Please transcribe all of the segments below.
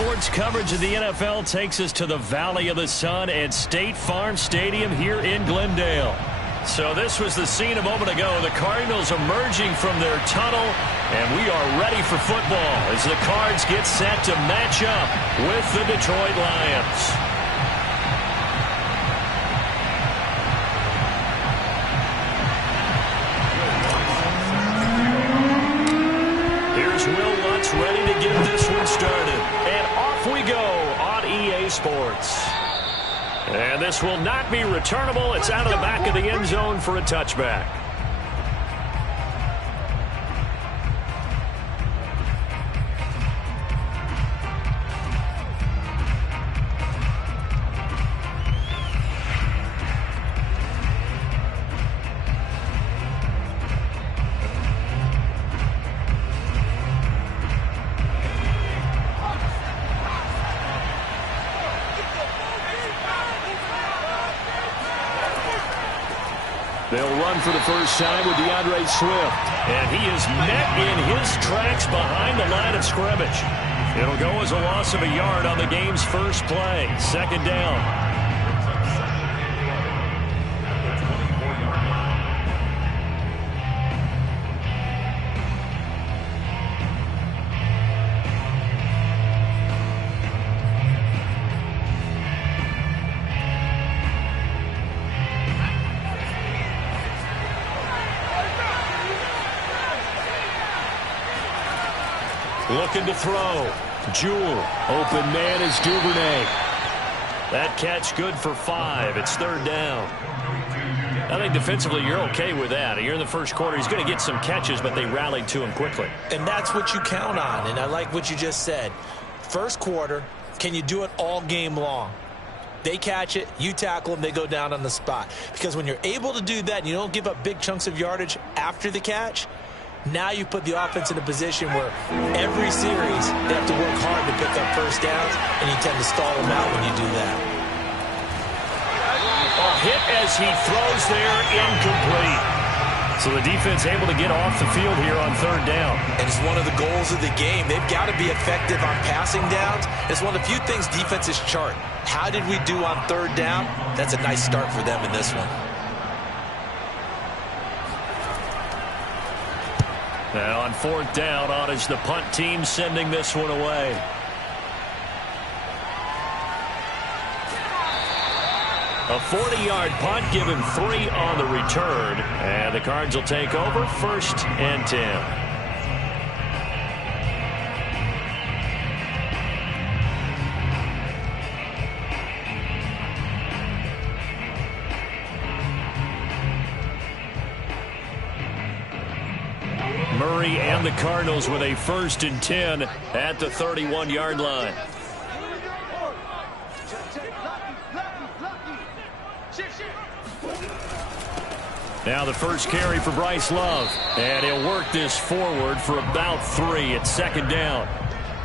sports coverage of the NFL takes us to the Valley of the Sun at State Farm Stadium here in Glendale. So this was the scene a moment ago. The Cardinals emerging from their tunnel, and we are ready for football as the Cards get set to match up with the Detroit Lions. Here's Will Lutz ready to get this one started. And off we go on EA Sports. And this will not be returnable. It's out of the back of the end zone for a touchback. They'll run for the first time with DeAndre Swift. And he is met in his tracks behind the line of scrimmage. It'll go as a loss of a yard on the game's first play. Second down. Looking to throw. Jewell. Open man is Duvernay. That catch good for 5. It's third down. I think defensively you're okay with that. You're in the first quarter. He's going to get some catches, but they rallied to him quickly. And that's what you count on, and I like what you just said. First quarter, can you do it all game long? They catch it, you tackle them, they go down on the spot. Because when you're able to do that and you don't give up big chunks of yardage after the catch, now you put the offense in a position where every series they have to work hard to pick up first downs, and you tend to stall them out when you do that. A hit as he throws there, incomplete. So the defense able to get off the field here on third down. And it's one of the goals of the game. They've got to be effective on passing downs. It's one of the few things defenses chart. How did we do on third down? That's a nice start for them in this one. Now on fourth down, on is the punt team sending this one away. A 40-yard punt, give him 3 on the return. And the Cards will take over, 1st and 10. Murray and the Cardinals with a 1st and 10 at the 31-yard line. Now the first carry for Bryce Love. And he'll work this forward for about 3 at second down.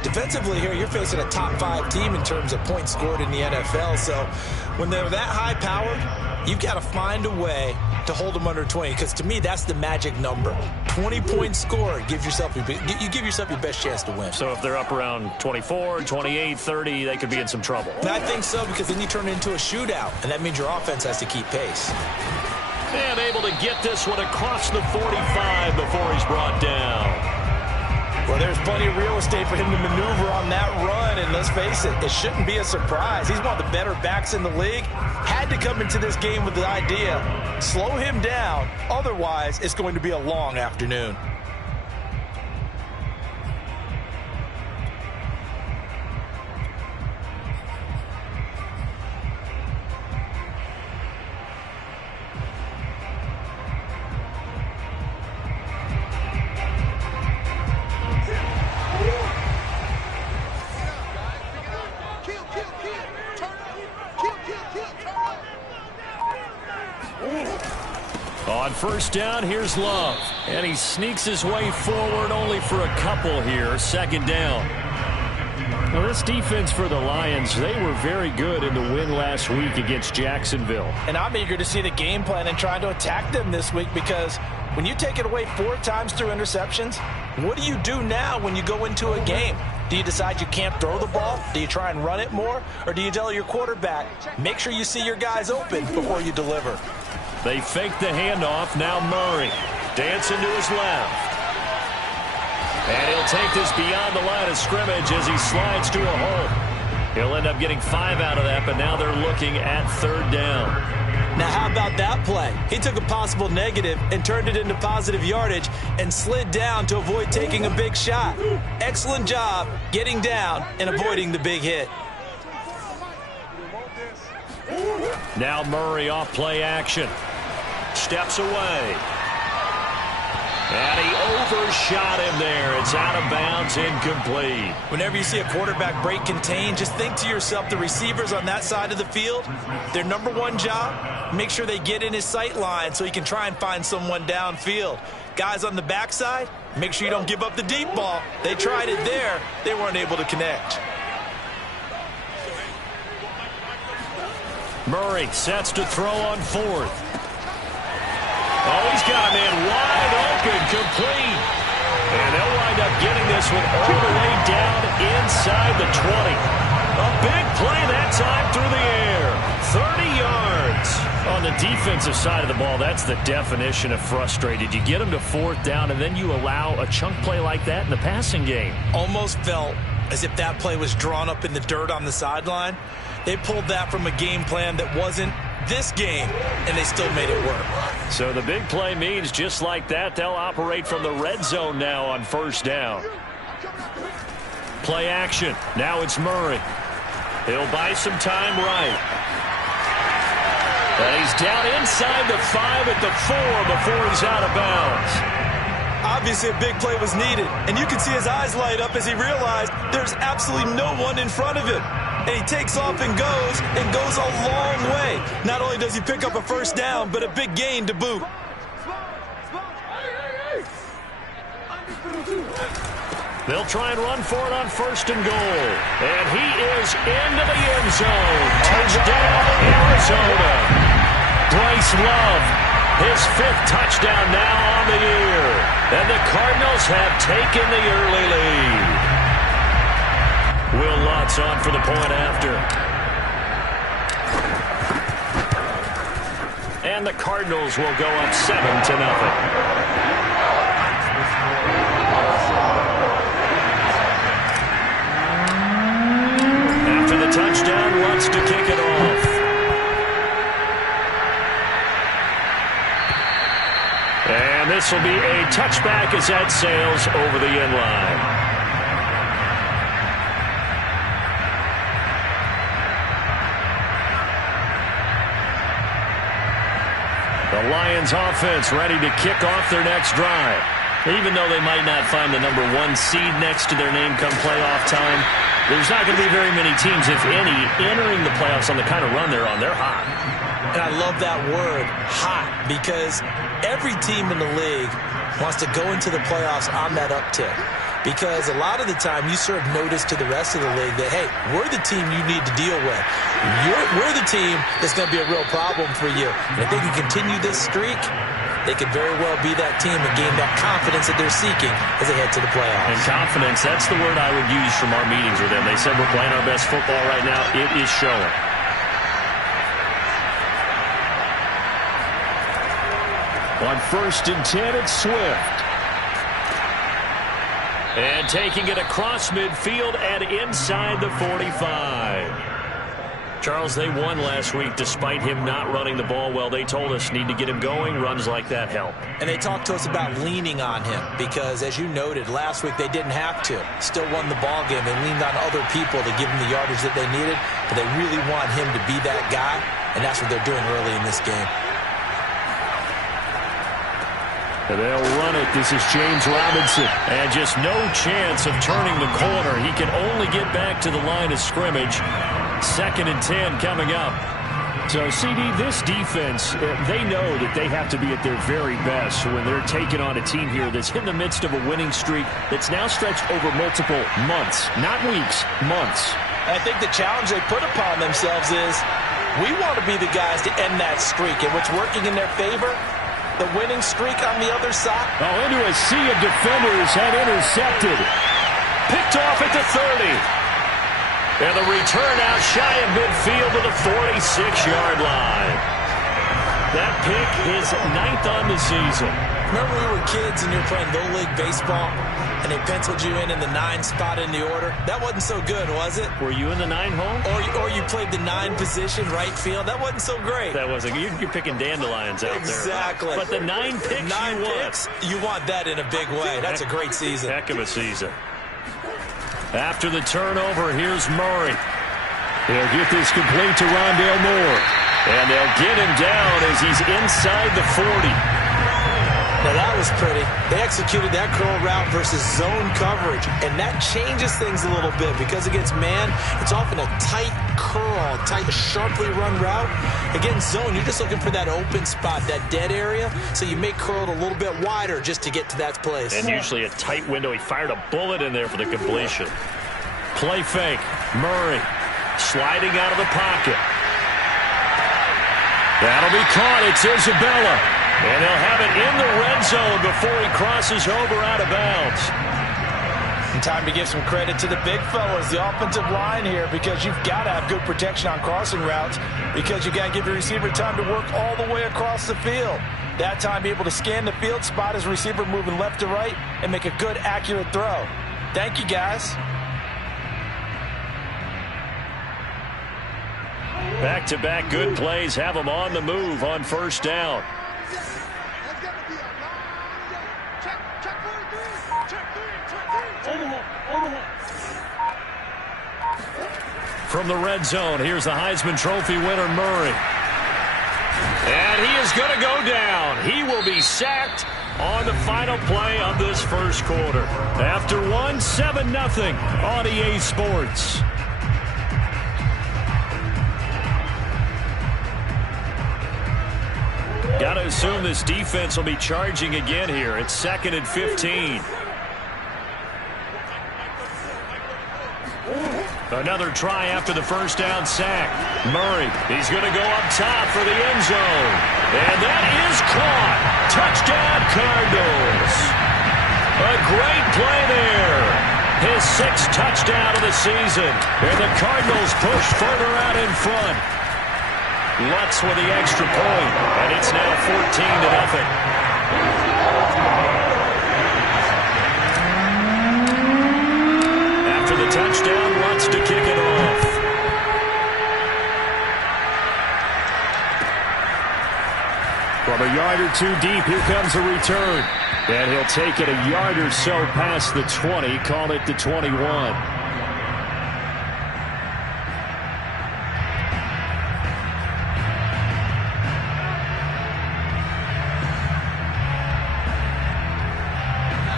Defensively here, you're facing a top 5 team in terms of points scored in the NFL. So when they're that high-powered, you've got to find a way to hold them under 20, because to me that's the magic number. 20 points scored, you give yourself your best chance to win. So if they're up around 24, 28, 30, they could be in some trouble. And I think so, because then you turn it into a shootout, and that means your offense has to keep pace. And able to get this one across the 45 before he's brought down. Well, there's plenty of real estate for him to maneuver on that run, and let's face it, it shouldn't be a surprise. He's one of the better backs in the league. Had to come into this game with the idea, slow him down, otherwise it's going to be a long afternoon. On first down, here's Love. And he sneaks his way forward only for a couple here. Second down. Well, this defense for the Lions, they were very good in the win last week against Jacksonville. And I'm eager to see the game plan and trying to attack them this week, because when you take it away 4 times through interceptions, what do you do now when you go into a game? Do you decide you can't throw the ball? Do you try and run it more? Or do you tell your quarterback, make sure you see your guys open before you deliver? They fake the handoff. Now Murray dancing to his left. And he'll take this beyond the line of scrimmage as he slides to a hole. He'll end up getting 5 out of that, but now they're looking at 3rd down. Now, how about that play? He took a possible negative and turned it into positive yardage and slid down to avoid taking a big shot. Excellent job getting down and avoiding the big hit. Now Murray off play action. Steps away. And he overshot him there. It's out of bounds, incomplete. Whenever you see a quarterback break contain, just think to yourself, the receivers on that side of the field, their number one job, make sure they get in his sight line so he can try and find someone downfield. Guys on the backside, make sure you don't give up the deep ball. They tried it there. They weren't able to connect. Murray sets to throw on 4th. Oh, he's got a man wide open, complete. And they'll wind up getting this one all the way down inside the 20. A big play that time through the air. 30 yards. On the defensive side of the ball, that's the definition of frustrated. You get them to 4th down, and then you allow a chunk play like that in the passing game. Almost felt as if that play was drawn up in the dirt on the sideline. They pulled that from a game plan that wasn't this game, and they still made it work. So the big play means just like that, they'll operate from the red zone now on 1st down. Play action. Now it's Murray. He'll buy some time right. And he's down inside the 5 at the 4 before he's out of bounds. Obviously, a big play was needed, and you can see his eyes light up as he realized there's absolutely no one in front of him. And he takes off and goes a long way. Not only does he pick up a 1st down, but a big gain to boot. They'll try and run for it on 1st and goal. And he is into the end zone. Touchdown, Arizona. Bryce Love, his 5th touchdown now on the year. And the Cardinals have taken the early lead. Will Lutz on for the point after. And the Cardinals will go up 7-0. After the touchdown, Lutz to kick it off. And this will be a touchback as that sails over the end line. The Lions offense ready to kick off their next drive. Even though they might not find the number 1 seed next to their name come playoff time, there's not going to be very many teams, if any, entering the playoffs on the kind of run they're on. They're hot. And I love that word, hot, because every team in the league wants to go into the playoffs on that uptick. Because a lot of the time you serve notice to the rest of the league that, hey, we're the team you need to deal with. We're the team that's going to be a real problem for you. And if they can continue this streak, they could very well be that team and gain that confidence that they're seeking as they head to the playoffs. And confidence, that's the word I would use from our meetings with them. They said we're playing our best football right now. It is showing. On 1st and 10, it's Swift. And taking it across midfield and inside the 45. Charles, they won last week despite him not running the ball well. They told us need to get him going. Runs like that help. And they talked to us about leaning on him because, as you noted, last week they didn't have to. Still won the ball game. They leaned on other people to give them the yardage that they needed. But they really want him to be that guy, and that's what they're doing early in this game. And they'll run it. This is James Robinson. And just no chance of turning the corner. He can only get back to the line of scrimmage. 2nd and 10 coming up. So, CD, this defense, they know that they have to be at their very best when they're taking on a team here that's in the midst of a winning streak that's now stretched over multiple months. Not weeks, months. I think the challenge they put upon themselves is we want to be the guys to end that streak. And what's working in their favor? The winning streak on the other side. Oh, into a sea of defenders had intercepted. Picked off at the 30. And the return out shy of midfield to the 46-yard line. That pick is 9th on the season. Remember we were kids and you were playing Little League Baseball and they penciled you in the 9 spot in the order? That wasn't so good, was it? Were you in the 9 hole? Or you played the 9 position, right field? That wasn't so great. That wasn't. You're picking dandelions out exactly. there. But the 9 picks you want that in a big way. That's a great season. Heck of a season. After the turnover, here's Murray. They'll get this complete to Rondale Moore. And they'll get him down as he's inside the 40. Now that was pretty. They executed that curl route versus zone coverage, and that changes things a little bit because against man, it's often a tight curl, tight, sharply run route. Against zone, you're just looking for that open spot, that dead area, so you make curl a little bit wider just to get to that place. And usually a tight window. He fired a bullet in there for the completion. Play fake. Murray sliding out of the pocket. That'll be caught. It's Isabella. And they'll have it in the red zone before he crosses over out of bounds. And time to give some credit to the big fellas, the offensive line here, because you've got to have good protection on crossing routes because you got to give your receiver time to work all the way across the field. That time be able to scan the field, spot his receiver moving left to right, and make a good, accurate throw. Thank you, guys. Back-to-back good plays have them on the move on first down. From the red zone, here's the Heisman Trophy winner, Murray. And he is going to go down. He will be sacked on the final play of this first quarter. After 7-0 on EA Sports. Got to assume this defense will be charging again here. It's 2nd and 15. Another try after the first down sack. Murray, he's going to go up top for the end zone. And that is caught. Touchdown, Cardinals. A great play there. His 6th touchdown of the season. And the Cardinals push further out in front. Lutz with the extra point. And it's now 14-0. After the touchdown, Lutz to kick it off. From a yard or two deep, here comes a return. And he'll take it a yard or so past the 20, call it the 21.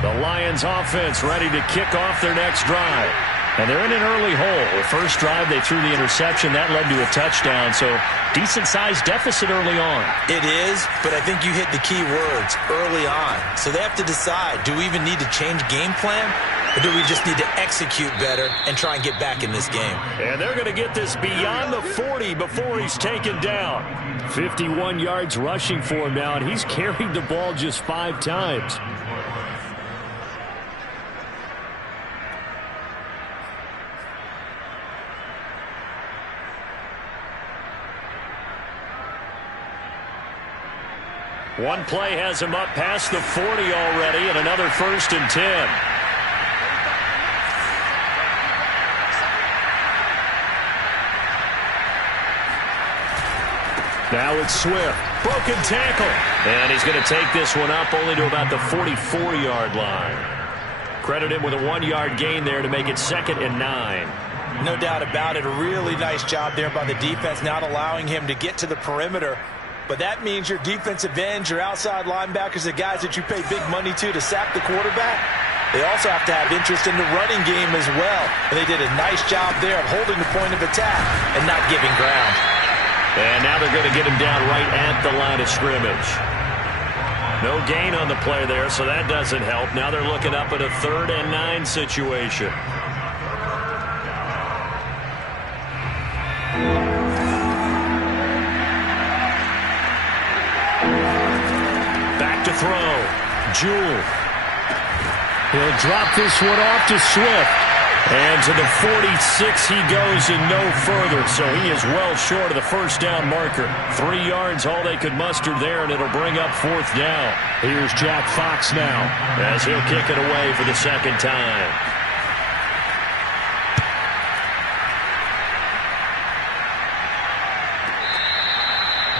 The Lions offense ready to kick off their next drive. And they're in an early hole. The first drive, they threw the interception. That led to a touchdown. So decent-sized deficit early on. It is, but I think you hit the key words, early on. So they have to decide, do we even need to change game plan? Or do we just need to execute better and try and get back in this game? And they're going to get this beyond the 40 before he's taken down. 51 yards rushing for him now, and he's carried the ball just 5 times. One play has him up past the 40 already, and another 1st and 10. Now it's Swift. Broken tackle. And he's going to take this one up only to about the 44-yard line. Credit him with a 1-yard gain there to make it 2nd and 9. No doubt about it. A really nice job there by the defense, not allowing him to get to the perimeter. But that means your defensive ends, your outside linebackers, the guys that you pay big money to sack the quarterback, they also have to have interest in the running game as well. And they did a nice job there of holding the point of attack and not giving ground. And now they're going to get him down right at the line of scrimmage. No gain on the play there, so that doesn't help. Now they're looking up at a 3rd and 9 situation. Back to throw. Jewell. He'll drop this one off to Swift. And to the 46 he goes and no further. So he is well short of the first down marker. 3 yards all they could muster there, and it'll bring up 4th down. Here's Jack Fox now as he'll kick it away for the second time.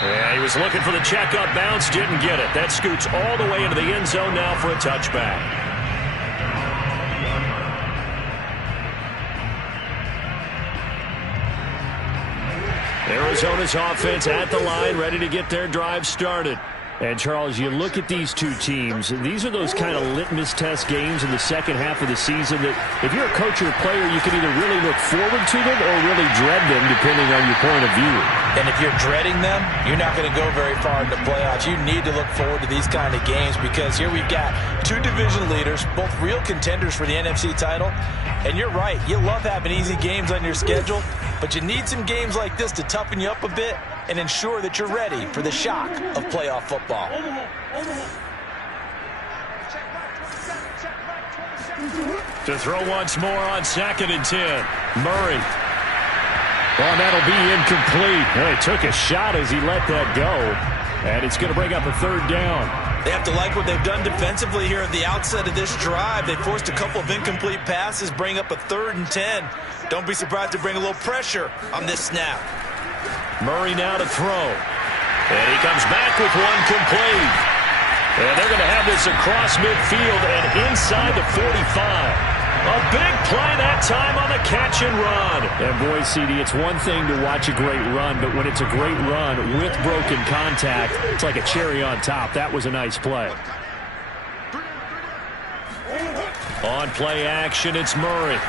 Yeah, he was looking for the check-up bounce, didn't get it. That scoots all the way into the end zone now for a touchback. Arizona's offense at the line, ready to get their drive started. And, Charles, you look at these two teams, and these are those kind of litmus test games in the second half of the season that if you're a coach or a player, you can either really look forward to them or really dread them, depending on your point of view. And if you're dreading them, you're not going to go very far in the playoffs. You need to look forward to these kind of games because here we've got 2 division leaders, both real contenders for the NFC title. And you're right, you love having easy games on your schedule, but you need some games like this to toughen you up a bit and ensure that you're ready for the shock of playoff football. To throw once more on 2nd and 10. Murray. Well, that'll be incomplete. Well, he took a shot as he let that go. And it's going to bring up a 3rd down. They have to like what they've done defensively here at the outset of this drive. They forced a couple of incomplete passes, bring up a 3rd and 10. Don't be surprised to bring a little pressure on this snap. Murray now to throw. And he comes back with one complete. And they're going to have this across midfield and inside the 45. A big play that time on the catch and run. And boy, CD, it's one thing to watch a great run, but when it's a great run with broken contact, it's like a cherry on top. That was a nice play. On play action, it's Murray.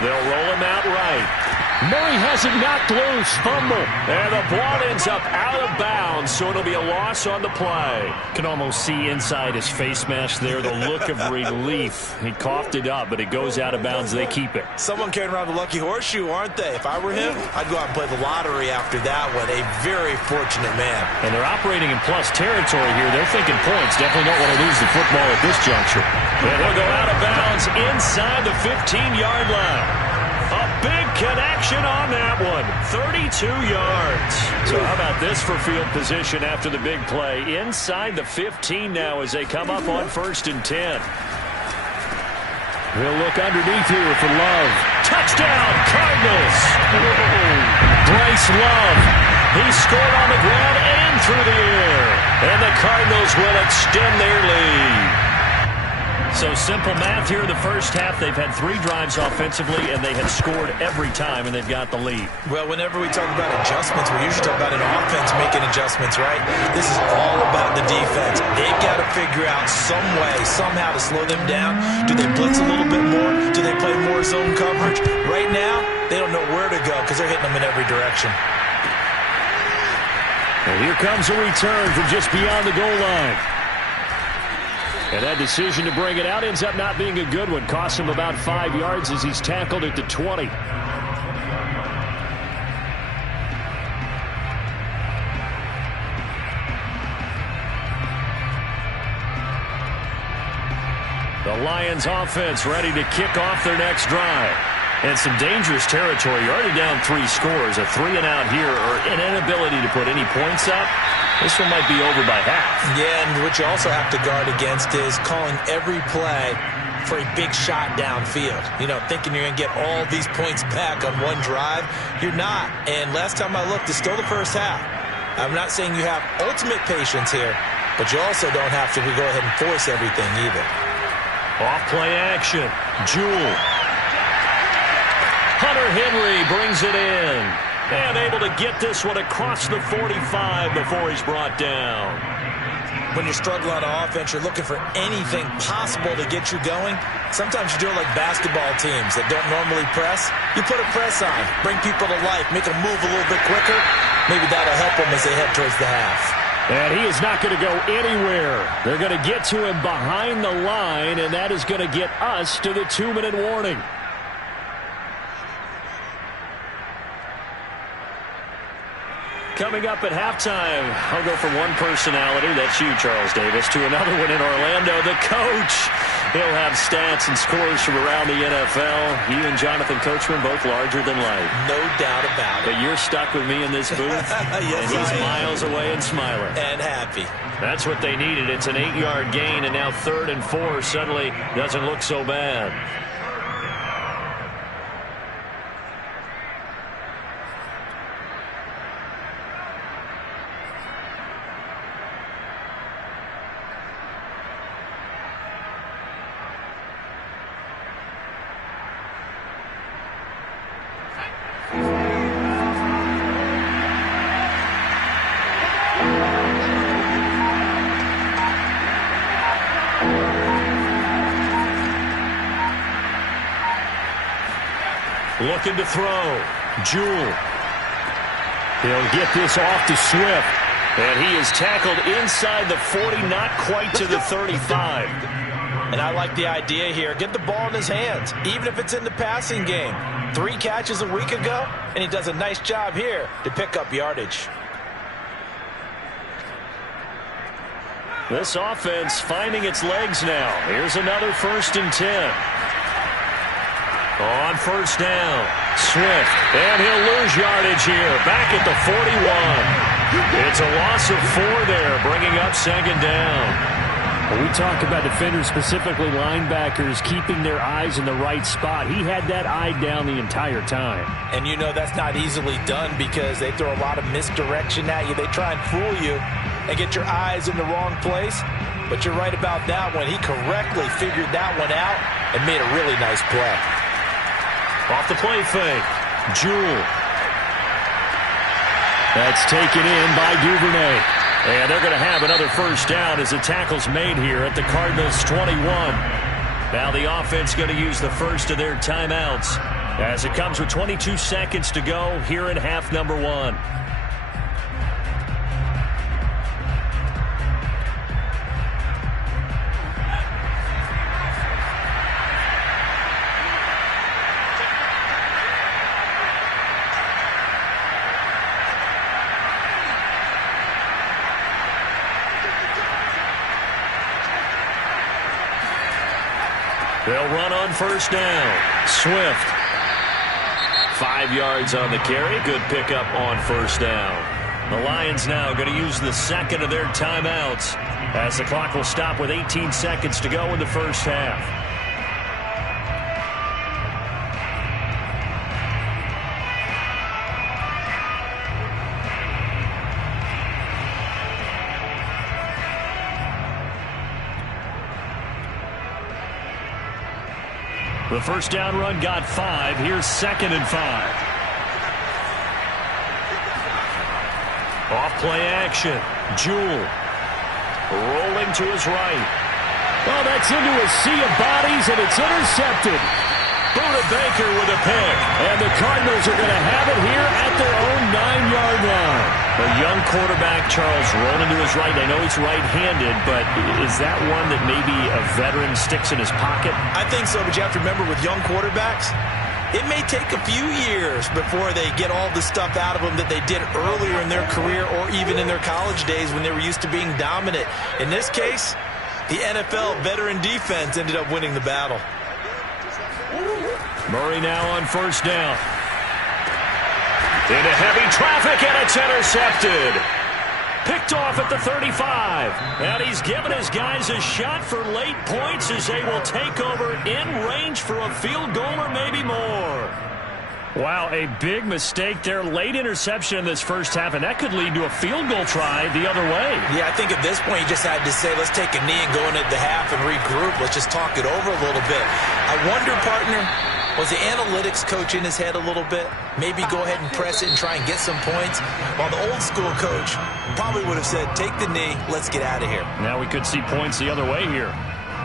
They'll roll him out right. Murray has it knocked loose. Fumble. And the ball ends up out of bounds, so it'll be a loss on the play. Can almost see inside his face mask there the look of relief. He coughed it up, but it goes out of bounds. They keep it. Someone carrying around the lucky horseshoe, aren't they? If I were him, I'd go out and play the lottery after that one. A very fortunate man. And they're operating in plus territory here. They're thinking points. Definitely don't want to lose the football at this juncture. And he'll go out of bounds inside the 15-yard line. A big connection on that one. 32 yards. So how about this for field position after the big play? Inside the 15 now as they come up on 1st and 10. We'll look underneath here for Love. Touchdown, Cardinals. Bryce Love. He scored on the ground and through the air. And the Cardinals will extend their lead. So simple math here in the first half. They've had 3 drives offensively, and they have scored every time, and they've got the lead. Well, whenever we talk about adjustments, we usually talk about an offense making adjustments, right? This is all about the defense. They've got to figure out some way, somehow to slow them down. Do they blitz a little bit more? Do they play more zone coverage? Right now, they don't know where to go because they're hitting them in every direction. And here comes a return from just beyond the goal line. And that decision to bring it out ends up not being a good one. Costs him about 5 yards as he's tackled at the 20. The Lions offense ready to kick off their next drive. And some dangerous territory. You're already down 3 scores. A 3-and-out here or an inability to put any points up. This one might be over by half. Yeah, and what you also have to guard against is calling every play for a big shot downfield. You know, thinking you're going to get all these points back on one drive. You're not. And last time I looked, it's still the first half. I'm not saying you have ultimate patience here, but you also don't have to go ahead and force everything either. Off play action. Jewell. Hunter Henry brings it in. And able to get this one across the 45 before he's brought down. When you're struggling on offense, you're looking for anything possible to get you going. Sometimes you do it like basketball teams that don't normally press. You put a press on, bring people to life, make them move a little bit quicker. Maybe that'll help them as they head towards the half. And he is not going to go anywhere. They're going to get to him behind the line, and that is going to get us to the 2-minute warning. Coming up at halftime, I'll go from one personality, that's you, Charles Davis, to another one in Orlando, the coach. He'll have stats and scores from around the NFL. You and Jonathan Coachman, both larger than life. No doubt about it. But you're stuck with me in this booth, yes, and he's miles away and smiling. And happy. That's what they needed. It's an 8-yard gain, and now 3rd and 4 suddenly doesn't look so bad. Looking to throw. Jewell. He'll get this off to Swift. And he is tackled inside the 40, not quite to the 35. And I like the idea here. Get the ball in his hands, even if it's in the passing game. 3 catches a week ago, and he does a nice job here to pick up yardage. This offense finding its legs now. Here's another 1st and 10. On 1st down, Swift, and he'll lose yardage here, back at the 41. It's a loss of 4 there, bringing up 2nd down. When we talk about defenders, specifically linebackers, keeping their eyes in the right spot. He had that eye down the entire time. And you know that's not easily done because they throw a lot of misdirection at you. They try and fool you and get your eyes in the wrong place. But you're right about that one. He correctly figured that one out and made a really nice play. Off the play fake, Jewell. That's taken in by Duvernay. And they're going to have another 1st down as the tackle's made here at the Cardinals' 21. Now the offense going to use the first of their timeouts as it comes with 22 seconds to go here in half number 1. They'll run on 1st down. Swift. 5 yards on the carry. Good pickup on 1st down. The Lions now going to use the 2nd of their timeouts as the clock will stop with 18 seconds to go in the 1st half. The 1st down run got 5. Here's 2nd and 5. Off play action. Jewell rolling to his right. Well, that's into a sea of bodies, and it's intercepted. Buda Baker with a pick. And the Cardinals are going to have it here at their own 9-yard line. A young quarterback, Charles, rolling to his right. I know he's right-handed, but is that one that maybe a veteran sticks in his pocket? I think so, but you have to remember with young quarterbacks, it may take a few years before they get all the stuff out of them that they did earlier in their career or even in their college days when they were used to being dominant. In this case, the NFL veteran defense ended up winning the battle. Murray now on 1st down. Into heavy traffic, and it's intercepted. Picked off at the 35. And he's given his guys a shot for late points as they will take over in range for a field goal or maybe more. Wow, a big mistake there. Late interception in this 1st half, and that could lead to a field goal try the other way. Yeah, I think at this point you just had to say, let's take a knee and go into the half and regroup. Let's just talk it over a little bit. I wonder, partner, was the analytics coach in his head a little bit? Maybe go ahead and press it and try and get some points? While the old school coach probably would have said, take the knee, let's get out of here. Now we could see points the other way here.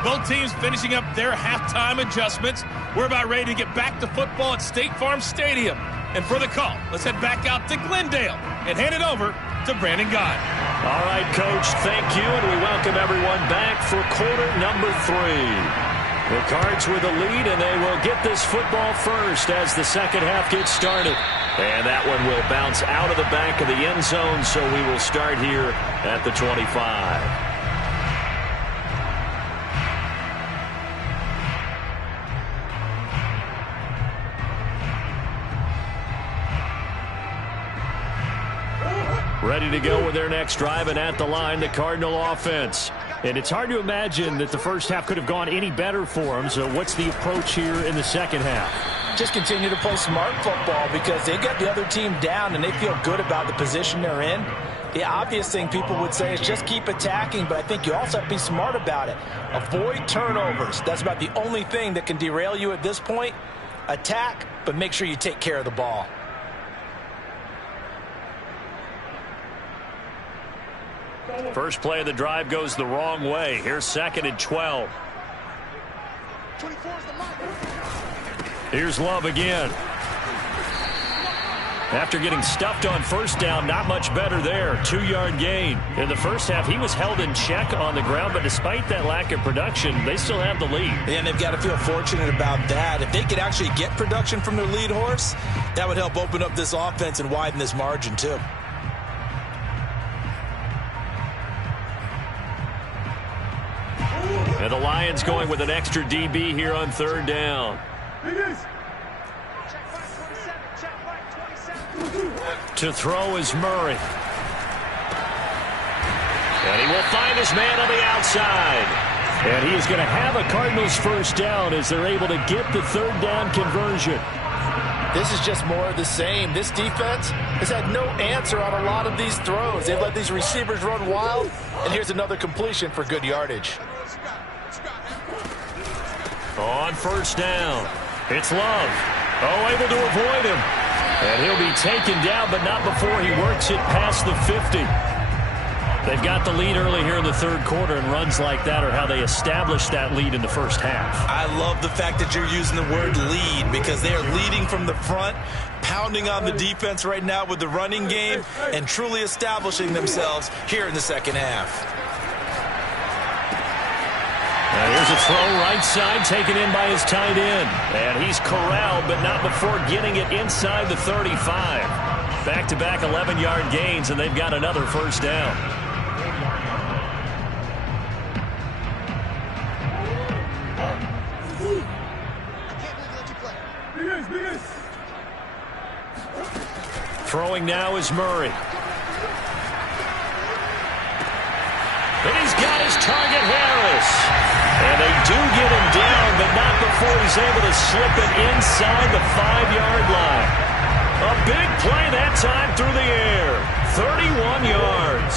Both teams finishing up their halftime adjustments. We're about ready to get back to football at State Farm Stadium. And for the call, let's head back out to Glendale and hand it over to Brandon Gott. All right, Coach, thank you, and we welcome everyone back for quarter number 3. The Cards with the lead, and they will get this football first as the 2nd half gets started. And that one will bounce out of the back of the end zone, so we will start here at the 25. Ready to go with their next drive, and at the line, the Cardinal offense. And it's hard to imagine that the first half could have gone any better for them. So what's the approach here in the second half? Just continue to play smart football because they get the other team down and they feel good about the position they're in. The obvious thing people would say is just keep attacking, but I think you also have to be smart about it. Avoid turnovers. That's about the only thing that can derail you at this point. Attack, but make sure you take care of the ball. First play of the drive goes the wrong way. Here's 2nd and 12. Here's Love again. After getting stuffed on first down, not much better there. 2-yard gain. In the first half, he was held in check on the ground, but despite that lack of production, they still have the lead. And they've got to feel fortunate about that. If they could actually get production from their lead horse, that would help open up this offense and widen this margin too. And the Lions going with an extra DB here on 3rd down. To throw is Murray. And he will find his man on the outside. And he is going to have a Cardinals first down as they're able to get the 3rd down conversion. This is just more of the same. This defense has had no answer on a lot of these throws. They've let these receivers run wild, and here's another completion for good yardage. On 1st down, it's Love. Oh, able to avoid him. And he'll be taken down, but not before he works it past the 50. They've got the lead early here in the 3rd quarter, and runs like that are how they established that lead in the first half. I love the fact that you're using the word lead because they are leading from the front, pounding on the defense right now with the running game, and truly establishing themselves here in the 2nd half. Now here's a throw right side taken in by his tight end. And he's corralled, but not before getting it inside the 35. Back-to-back 11-yard gains, and they've got another first down. Throwing now is Murray. And he's got his target, Harris. And they do get him down, but not before he's able to slip it inside the 5-yard line. A big play that time through the air. 31 yards.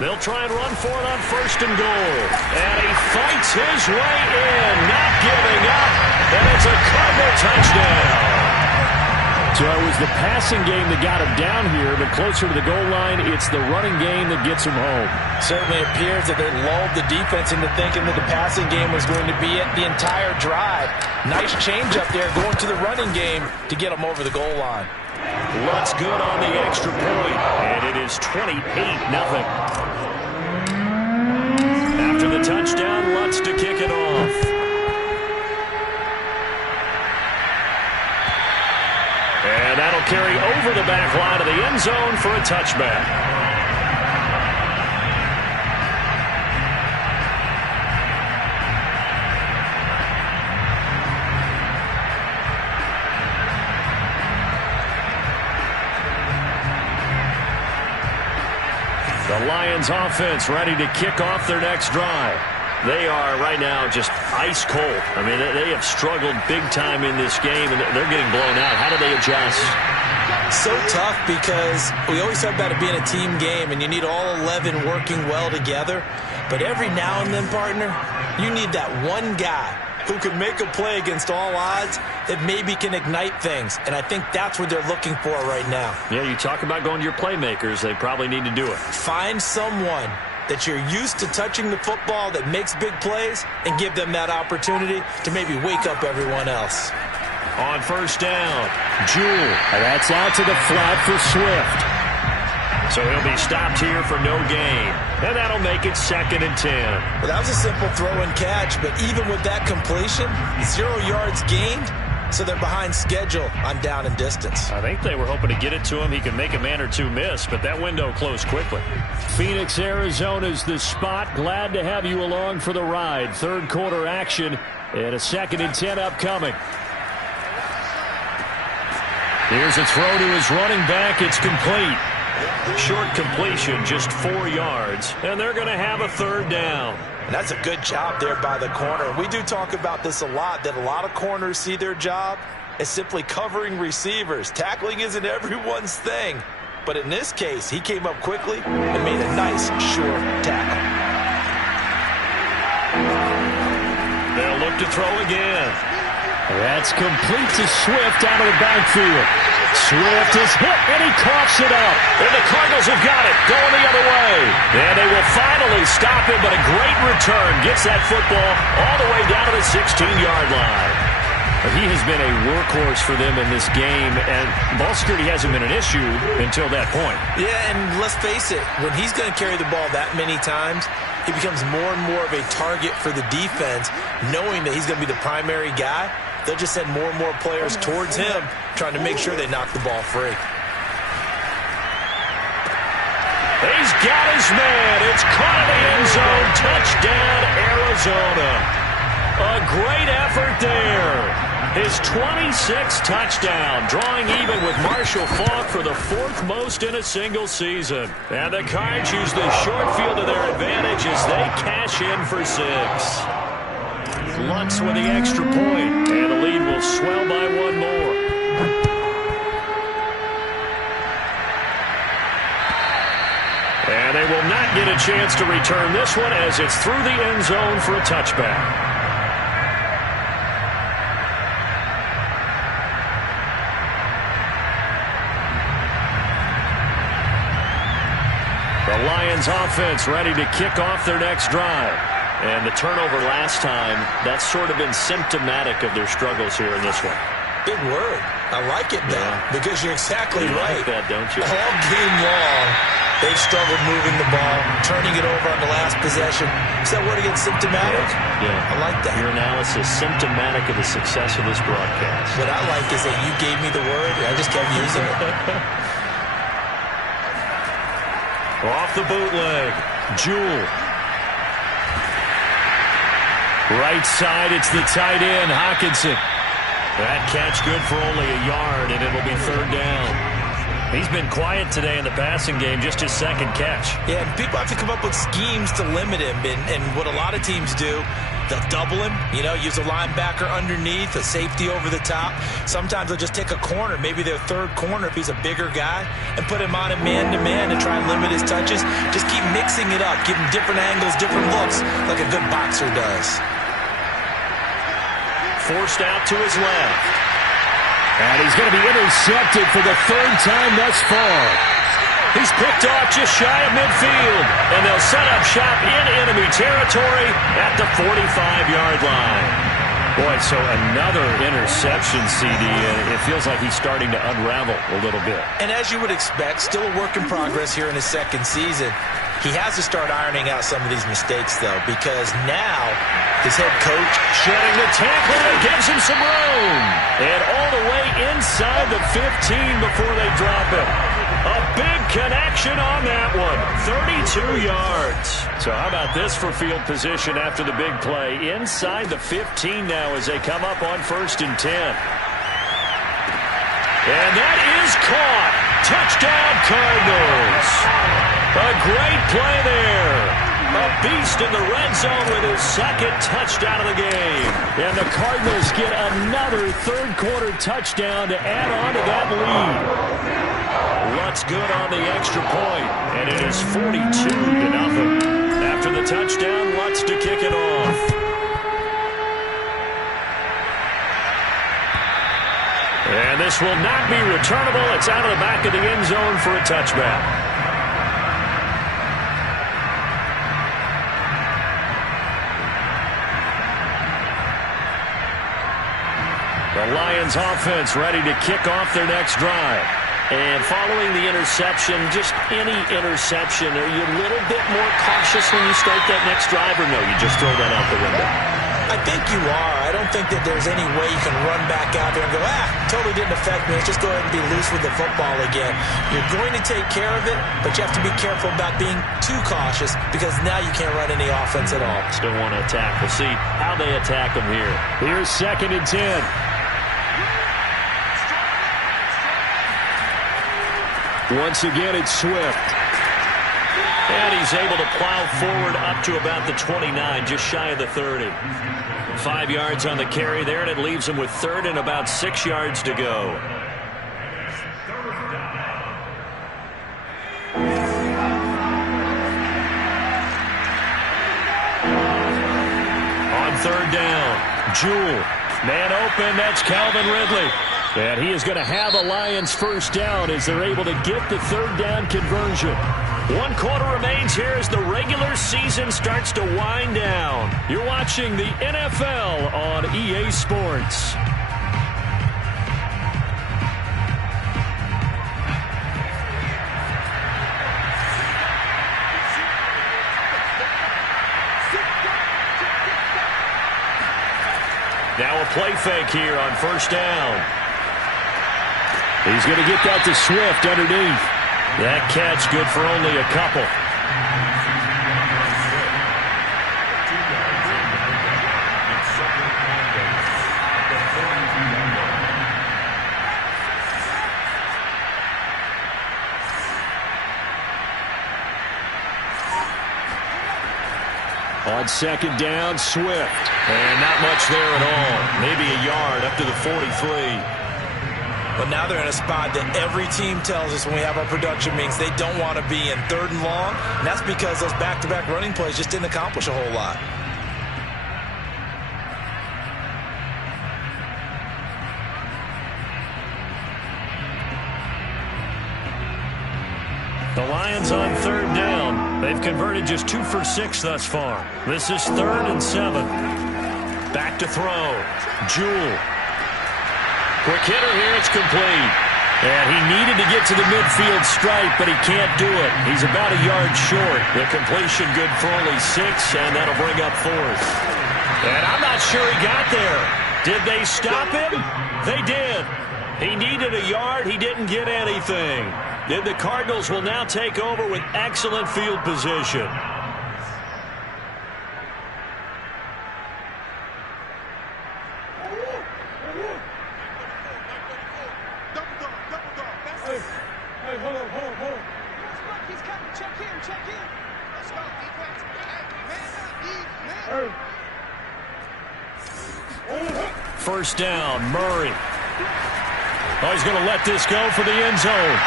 They'll try and run for it on 1st and goal. And he fights his way in, not giving up. And it's a Cardinal touchdown. So it was the passing game that got him down here, but closer to the goal line, it's the running game that gets him home. Certainly appears that they lulled the defense into thinking that the passing game was going to be it the entire drive. Nice change up there going to the running game to get them over the goal line. Lutz good on the extra point, and it is 28-0. After the touchdown, Lutz to kick it off. And that'll carry over the back line of the end zone for a touchback. The Lions offense ready to kick off their next drive. They are right now just ice cold. I mean, they have struggled big time in this game, and they're getting blown out. How do they adjust? So tough because we always talk about it being a team game, and you need all 11 working well together. But every now and then, partner, you need that one guy who can make a play against all odds that maybe can ignite things. And I think that's what they're looking for right now. Yeah, you talk about going to your playmakers. They probably need to do it. Find someone that you're used to touching the football that makes big plays and give them that opportunity to maybe wake up everyone else. On 1st down, Jewell. And that's out to the flat for Swift. So he'll be stopped here for no gain. And that'll make it 2nd and 10. Well, that was a simple throw and catch, but even with that completion, 0 yards gained, so they're behind schedule on down and distance. I think they were hoping to get it to him. He could make a man or two miss, but that window closed quickly. Phoenix, Arizona's the spot. Glad to have you along for the ride. Third quarter action and a 2nd and 10 upcoming. Here's a throw to his running back. It's complete. Short completion, just 4 yards, and they're going to have a 3rd down. And that's a good job there by the corner. We do talk about this a lot, that a lot of corners see their job as simply covering receivers. Tackling isn't everyone's thing. But in this case, he came up quickly and made a nice, short tackle. They'll look to throw again. That's complete to Swift out of the backfield. Swift is hit, and he coughs it up. And the Cardinals have got it, going the other way. And they will finally stop him, but a great return gets that football all the way down to the 16-yard line. He has been a workhorse for them in this game, and ball security hasn't been an issue until that point. Yeah, and let's face it, when he's going to carry the ball that many times, he becomes more and more of a target for the defense, knowing that he's going to be the primary guy. They'll just send more and more players towards him, trying to make sure they knock the ball free. He's got his man. It's caught in the end zone. Touchdown, Arizona. A great effort there. His 26th touchdown, drawing even with Marshall Faulk for the 4th most in a single season. And the Cards use the short field to their advantage as they cash in for 6. Lutz with the extra point, and the lead will swell by 1 more. And they will not get a chance to return this one as it's through the end zone for a touchback. The Lions offense ready to kick off their next drive. And the turnover last time, that's sort of been symptomatic of their struggles here in this one. Big word. I like it now, because you're exactly right. Like that, don't you? All game long, they've struggled moving the ball, turning it over on the last possession. Is that word again, symptomatic? Yeah. I like that. Your analysis, symptomatic of the success of this broadcast. What I like is that you gave me the word, and I just kept using it. Off the bootleg, Jewell. Right side, it's the tight end, Hockenson. That catch good for only a yard, and it'll be 3rd down. He's been quiet today in the passing game, just his 2nd catch. Yeah, and people have to come up with schemes to limit him, and what a lot of teams do, they'll double him, use a linebacker underneath, a safety over the top. Sometimes they'll just take a corner, maybe their 3rd corner if he's a bigger guy, and put him on a man-to-man to try and limit his touches. Just keep mixing it up, give him different angles, different looks, like a good boxer does. Forced out to his left. And he's going to be intercepted for the 3rd time thus far. He's picked off just shy of midfield. And they'll set up shop in enemy territory at the 45-yard line. Boy, so another interception, CD, and it feels like he's starting to unravel a little bit. And as you would expect, still a work in progress here in his 2nd season. He has to start ironing out some of these mistakes, though, because now his head coach shedding the tackle and gives him some room. And all the way inside the 15 before they drop it. A big connection on that one. 32 yards. So how about this for field position after the big play? Inside the 15 now as they come up on 1st and 10. And that is caught. Touchdown, Cardinals. A great play there. A beast in the red zone with his 2nd touchdown of the game. And the Cardinals get another 3rd quarter touchdown to add on to that lead. Lutz good on the extra point, and it is 42-0. After the touchdown, Lutz to kick it off. And this will not be returnable. It's out of the back of the end zone for a touchback. The Lions offense ready to kick off their next drive. And following the interception, just any interception, are you a little bit more cautious when you start that next drive, or no, you just throw that out the window? I think you are. I don't think that there's any way you can run back out there and go, totally didn't affect me. Let's just go ahead and be loose with the football again. You're going to take care of it, but you have to be careful about being too cautious because now you can't run any offense at all. Still want to attack. We'll see how they attack them here. Here's 2nd and 10. Once again, it's Swift. And he's able to plow forward up to about the 29, just shy of the 30. 5 yards on the carry there, and it leaves him with 3rd and about 6 yards to go. On 3rd down, Jewell. Man open, that's Calvin Ridley. And he is going to have a Lions first down as they're able to get the 3rd down conversion. 1 quarter remains here as the regular season starts to wind down. You're watching the NFL on EA Sports. Now a play fake here on 1st down. He's going to get that to Swift underneath. That catch good for only a couple. On 2nd down, Swift. And not much there at all. Maybe a yard up to the 43. But now they're in a spot that every team tells us when we have our production meetings they don't want to be in 3rd and long. And that's because those back-to-back running plays just didn't accomplish a whole lot. The Lions on 3rd down. They've converted just 2 for 6 thus far. This is 3rd and 7. Back to throw. Jewell. Quick hitter here, it's complete. And he needed to get to the midfield stripe, but he can't do it. He's about a yard short. The completion good for only 6, and that'll bring up 4th. And I'm not sure he got there. Did they stop him? They did. He needed a yard. He didn't get anything. Then the Cardinals will now take over with excellent field position. First down, Murray. Oh, he's going to let this go for the end zone.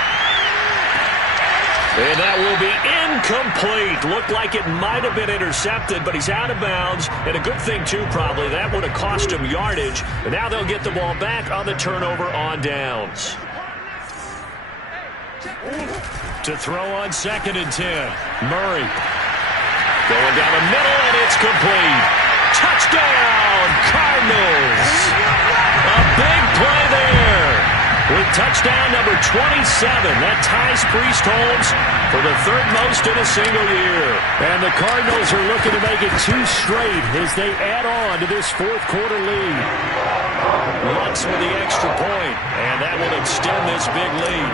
And that will be incomplete. Looked like it might have been intercepted, but he's out of bounds. And a good thing, too, probably. That would have cost him yardage. And now they'll get the ball back on the turnover on downs. To throw on 2nd and 10. Murray. Going down the middle, and it's complete. Touchdown, Cardinals. A big play there. With touchdown number 27, that ties Priest Holmes for the 3rd most in a single year. And the Cardinals are looking to make it 2 straight as they add on to this 4th quarter lead. Lutz with the extra point, and that will extend this big lead.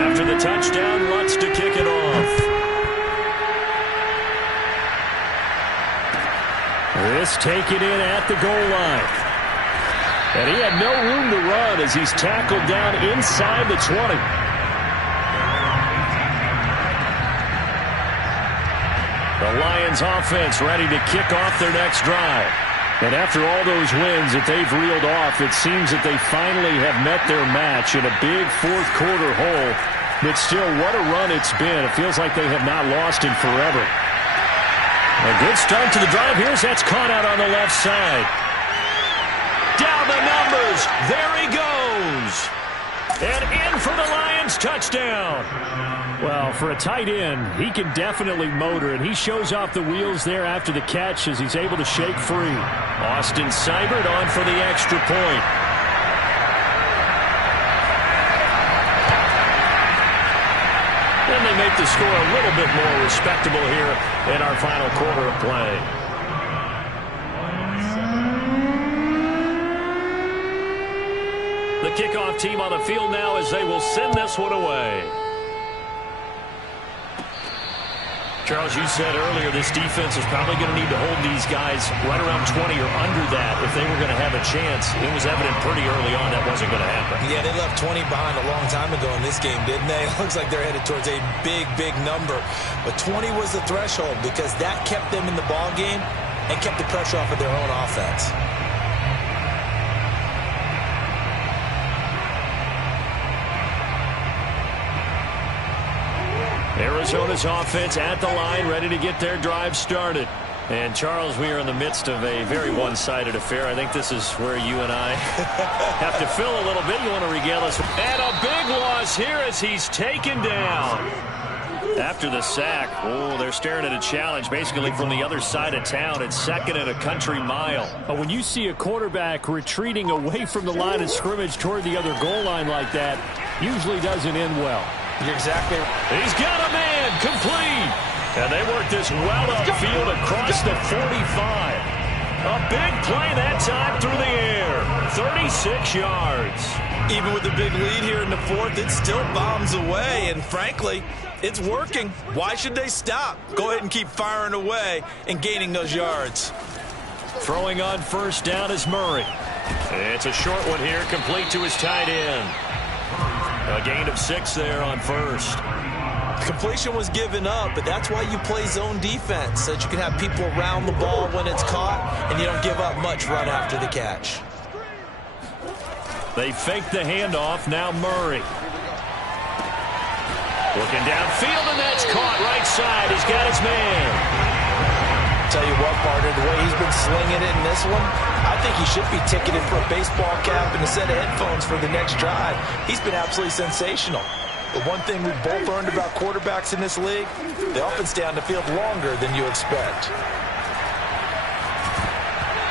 After the touchdown, Lutz to kick it off. This taken in at the goal line. And he had no room to run as he's tackled down inside the 20. The Lions offense ready to kick off their next drive. And after all those wins that they've reeled off, it seems that they finally have met their match in a big 4th quarter hole. But still, what a run it's been. It feels like they have not lost in forever. A good start to the drive. Here's that's caught out on the left side. Down the numbers. There he goes. And in for the Lions touchdown. Well, for a tight end, he can definitely motor, and he shows off the wheels there after the catch as he's able to shake free. Austin Seibert on for the extra point. make the score a little bit more respectable here in our final quarter of play. The kickoff team on the field now as they will send this one away. Charles, you said earlier this defense is probably going to need to hold these guys right around 20 or under that if they were going to have a chance. It was evident pretty early on that wasn't going to happen. Yeah, they left 20 behind a long time ago in this game, didn't they? It looks like they're headed towards a big, big number. But 20 was the threshold because that kept them in the ball game and kept the pressure off of their own offense. Arizona's offense at the line, ready to get their drive started. And, Charles, we are in the midst of a very one-sided affair. I think this is where you and I have to fill a little bit. You want to regale us. And a big loss here as he's taken down. After the sack, oh, they're staring at a challenge basically from the other side of town. It's second and a country mile. When you see a quarterback retreating away from the line of scrimmage toward the other goal line like that, usually doesn't end well. You're exactly right. He's got a man complete. And they work this well upfield across the 45. A big play that time through the air. 36 yards. Even with the big lead here in the fourth, it still bombs away. And frankly, it's working. Why should they stop? Go ahead and keep firing away and gaining those yards. Throwing on first down is Murray. It's a short one here, complete to his tight end. A gain of 6 there on first. Completion was given up, but that's why you play zone defense, so that you can have people around the ball when it's caught, and you don't give up much run after the catch. They fake the handoff, now Murray. Looking downfield, and that's caught right side. He's got his man. Tell you what, partner, the way he's been slinging it in this one, I think he should be ticketed for a baseball cap and a set of headphones for the next drive. He's been absolutely sensational. But one thing we've both learned about quarterbacks in this league, they often stay on the field longer than you expect.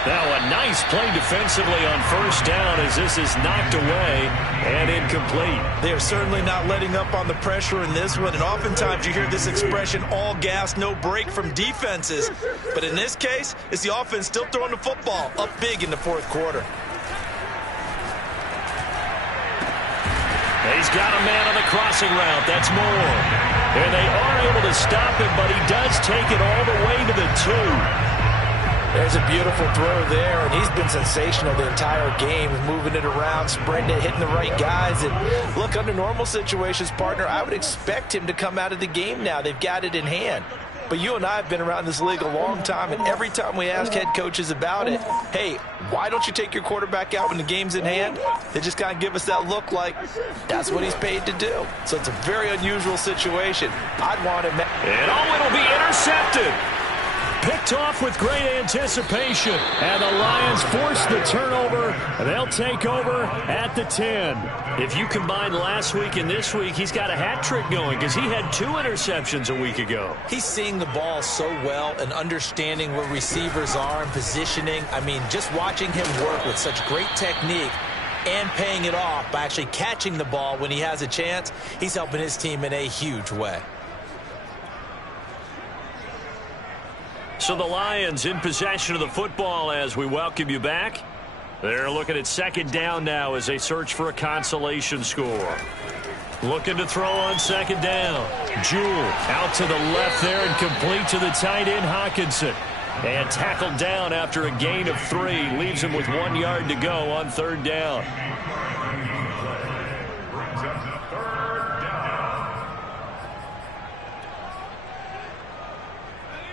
Now a nice play defensively on first down as this is knocked away and incomplete. They are certainly not letting up on the pressure in this one, and oftentimes you hear this expression, all gas, no break from defenses. But in this case, it's the offense still throwing the football up big in the fourth quarter. He's got a man on the crossing route. That's Moore. And they are able to stop him, but he does take it all the way to the 2. There's a beautiful throw there, and he's been sensational the entire game, moving it around, spreading it, hitting the right guys. And look, under normal situations, partner, I would expect him to come out of the game now. They've got it in hand. But you and I have been around this league a long time, and every time we ask head coaches about it, hey, why don't you take your quarterback out when the game's in hand? They just kind of give us that look like that's what he's paid to do. So it's a very unusual situation. I'd want him. And oh, it'll be intercepted. Picked off with great anticipation. And the Lions force the turnover. They'll take over at the 10. If you combine last week and this week, he's got a hat trick going because he had 2 interceptions a week ago. He's seeing the ball so well and understanding where receivers are and positioning. I mean, just watching him work with such great technique and paying it off by actually catching the ball when he has a chance, he's helping his team in a huge way. So the Lions in possession of the football as we welcome you back. They're looking at second down now as they search for a consolation score. Looking to throw on second down. Jewell out to the left there and complete to the tight end Hawkinson. And tackled down after a gain of 3. Leaves him with 1 yard to go on third down.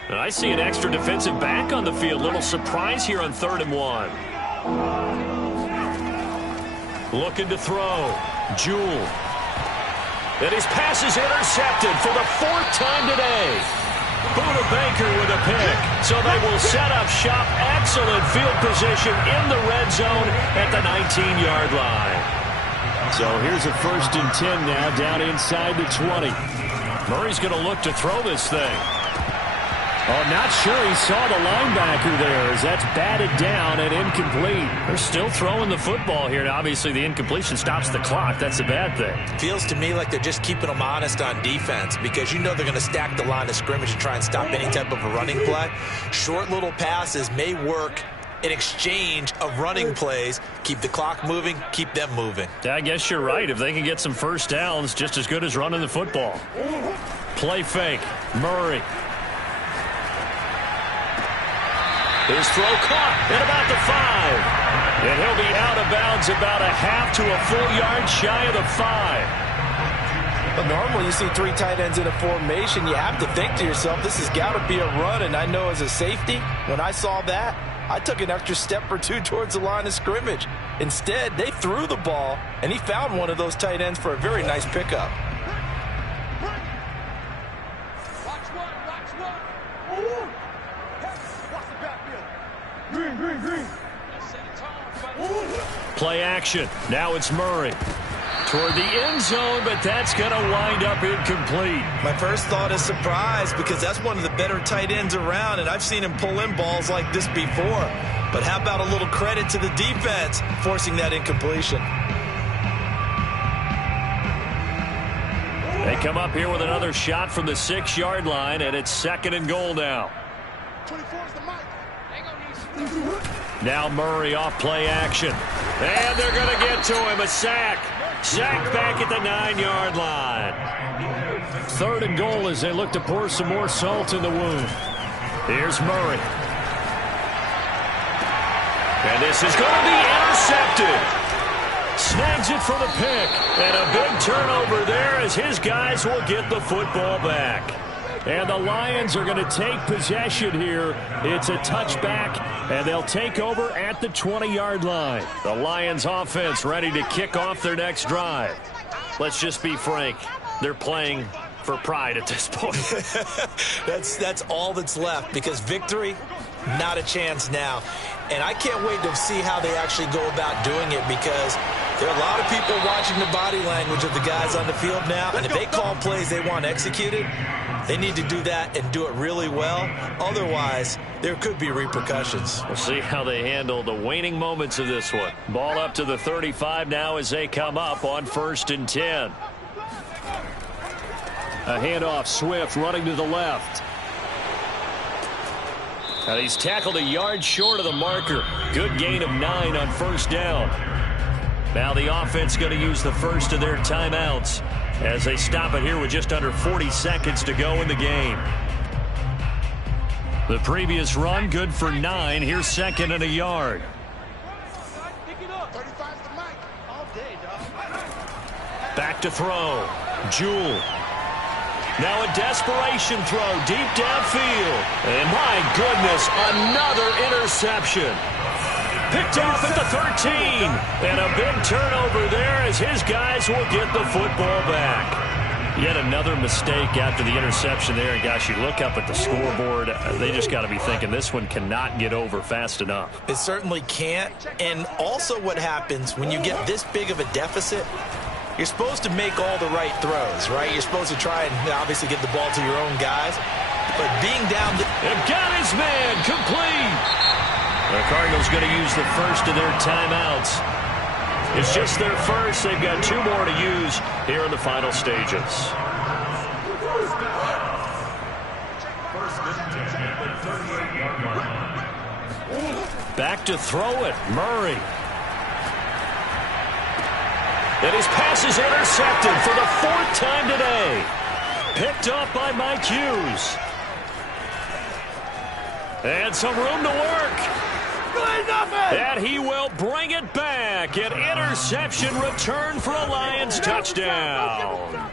And I see an extra defensive back on the field. Little surprise here on 3rd and 1. Looking to throw. Jewell. And his pass is intercepted for the 4th time today. Buda Baker with a pick. So they will set up shop. Excellent field position in the red zone at the 19-yard line. So here's a 1st and 10 now down inside the 20. Murray's going to look to throw this thing. Oh, not sure he saw the linebacker there as that's batted down and incomplete. They're still throwing the football here. Now, obviously, the incompletion stops the clock. That's a bad thing. Feels to me like they're just keeping them honest on defense because you know they're going to stack the line of scrimmage and try and stop any type of a running play. Short little passes may work in exchange of running plays. Keep the clock moving, keep them moving. I guess you're right. If they can get some first downs, just as good as running the football. Play fake. Murray. His throw caught at about the 5. And he'll be out of bounds about a half to a full yard shy of the 5. But normally you see 3 tight ends in a formation. You have to think to yourself, this has got to be a run. And I know as a safety, when I saw that, I took an extra step or 2 towards the line of scrimmage. Instead, they threw the ball, and he found one of those tight ends for a very nice pickup. Play action. Now it's Murray. Toward the end zone, but that's going to wind up incomplete. My first thought is surprise because that's one of the better tight ends around, and I've seen him pull in balls like this before. But how about a little credit to the defense forcing that incompletion? They come up here with another shot from the 6-yard line, and it's 2nd and goal now. Now Murray off play action. And they're going to get to him. A sack. Sacked back at the 9-yard line. 3rd and goal as they look to pour some more salt in the wound. Here's Murray. And this is going to be intercepted. Snags it for the pick. And a big turnover there as his guys will get the football back. And the Lions are going to take possession here. It's a touchback, and they'll take over at the 20-yard line. The Lions offense ready to kick off their next drive. Let's just be frank. They're playing for pride at this point. That's all that's left because victory, not a chance now. And I can't wait to see how they actually go about doing it because there are a lot of people watching the body language of the guys on the field now. And if they call plays they want executed, they need to do that and do it really well. Otherwise, there could be repercussions. We'll see how they handle the waning moments of this one. Ball up to the 35 now as they come up on 1st and 10. A handoff, Swift running to the left. And he's tackled a yard short of the marker. Good gain of 9 on 1st down. Now the offense going to use the first of their timeouts as they stop it here with just under 40 seconds to go in the game. The previous run good for 9. Here's 2nd and a yard. Back to throw. Jewell. Now a desperation throw deep downfield. And my goodness, another interception. Picked off at the 13. And a big turnover there as his guys will get the football back. Yet another mistake after the interception there. And gosh, you look up at the scoreboard, they just got to be thinking this one cannot get over fast enough. It certainly can't. And also what happens when you get this big of a deficit, you're supposed to make all the right throws, right? You're supposed to try and obviously get the ball to your own guys. But being down... They've got his man complete. The Cardinals going to use the first of their timeouts. It's just their first. They've got 2 more to use here in the final stages. Back to throw it. Murray. And his pass is intercepted for the 4th time today. Picked up by Mike Hughes. And some room to work. And he will bring it back. An interception return for a Lions touchdown.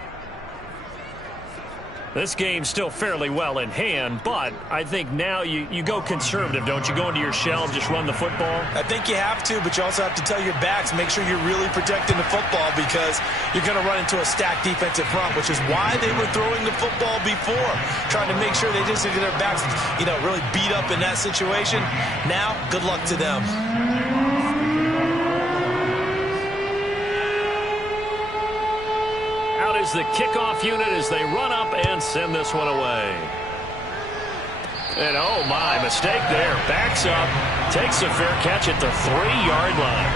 This game's still fairly well in hand, but I think now you go conservative, don't you? Go into your shell, just run the football? I think you have to, but you also have to tell your backs, make sure you're really protecting the football because you're going to run into a stacked defensive front, which is why they were throwing the football before, trying to make sure they just get their backs, really beat up in that situation. Now, good luck to them. Is the kickoff unit as they run up and send this one away. And oh my, mistake there. Backs up, takes a fair catch at the 3-yard line.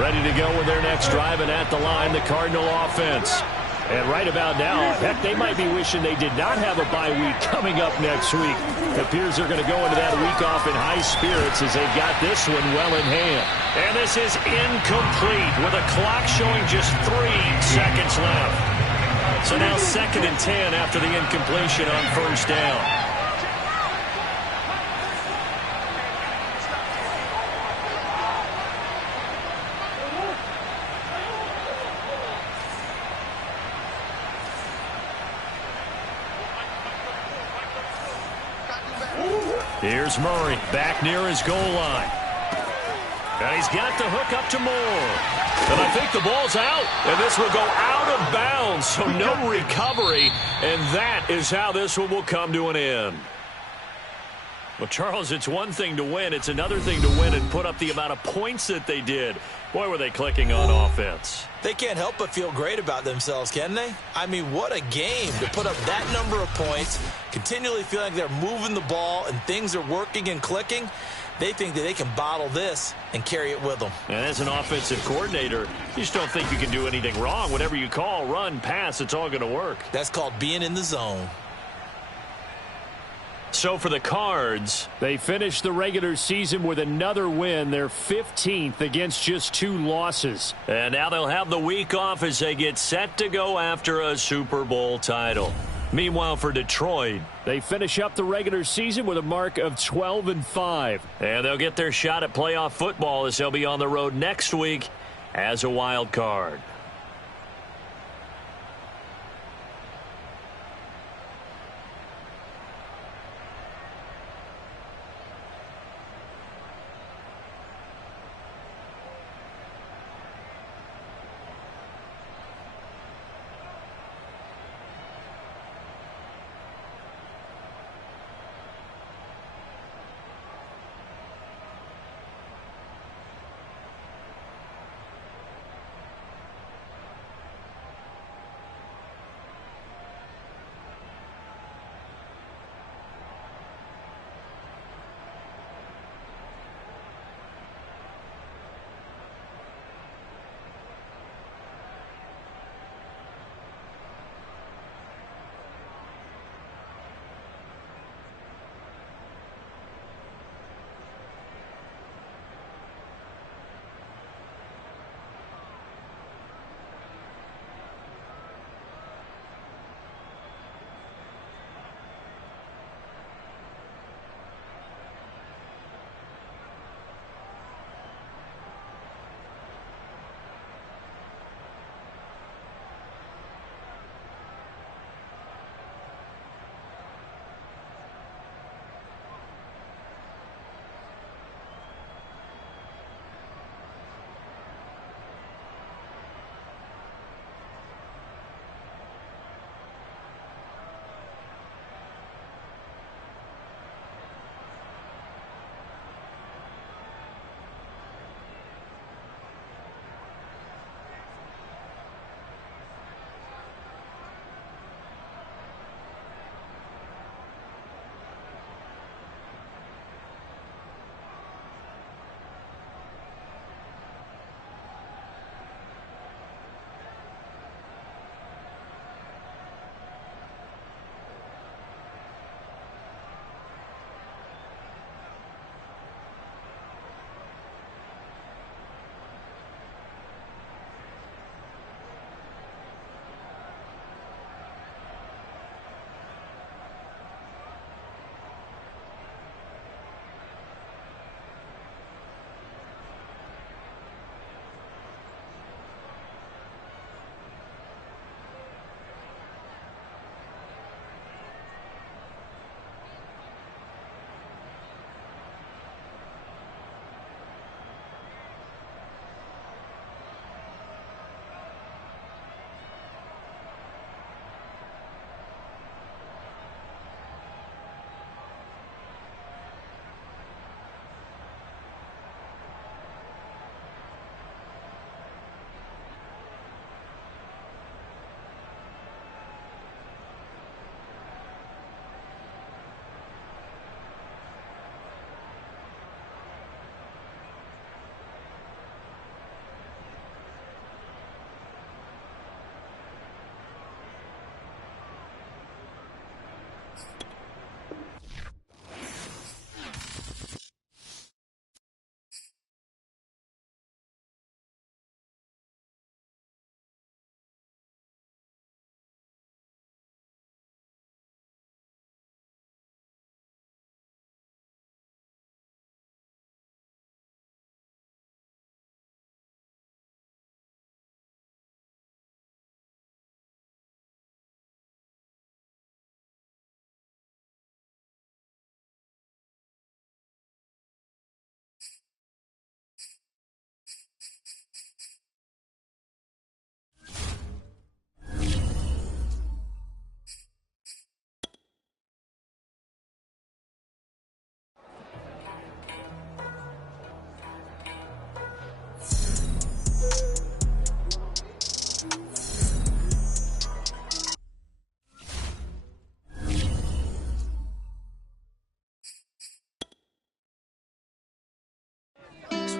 Ready to go with their next drive, and at the line, the Cardinal offense. And right about now, heck, they might be wishing they did not have a bye week coming up next week. It appears they're going to go into that week off in high spirits as they've got this one well in hand. And this is incomplete with a clock showing just 3 seconds left. So now 2nd and 10 after the incompletion on first down. Here's Murray back near his goal line. And he's got the hook up to Moore. And I think the ball's out. And this will go out of bounds, so no recovery. And that is how this one will come to an end. Well, Charles, it's one thing to win. It's another thing to win and put up the amount of points that they did. Boy, were they clicking on offense. They can't help but feel great about themselves, can they? I mean, what a game to put up that number of points, continually feel like they're moving the ball and things are working and clicking. They think that they can bottle this and carry it with them. And as an offensive coordinator, you just don't think you can do anything wrong. Whatever you call, run, pass, it's all going to work. That's called being in the zone. So for the Cards, they finished the regular season with another win, their 15th against just 2 losses. And now they'll have the week off as they get set to go after a Super Bowl title. Meanwhile, for Detroit, they finish up the regular season with a mark of 12-5. And they'll get their shot at playoff football as they'll be on the road next week as a wild card.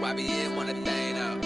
YBN want a thing up.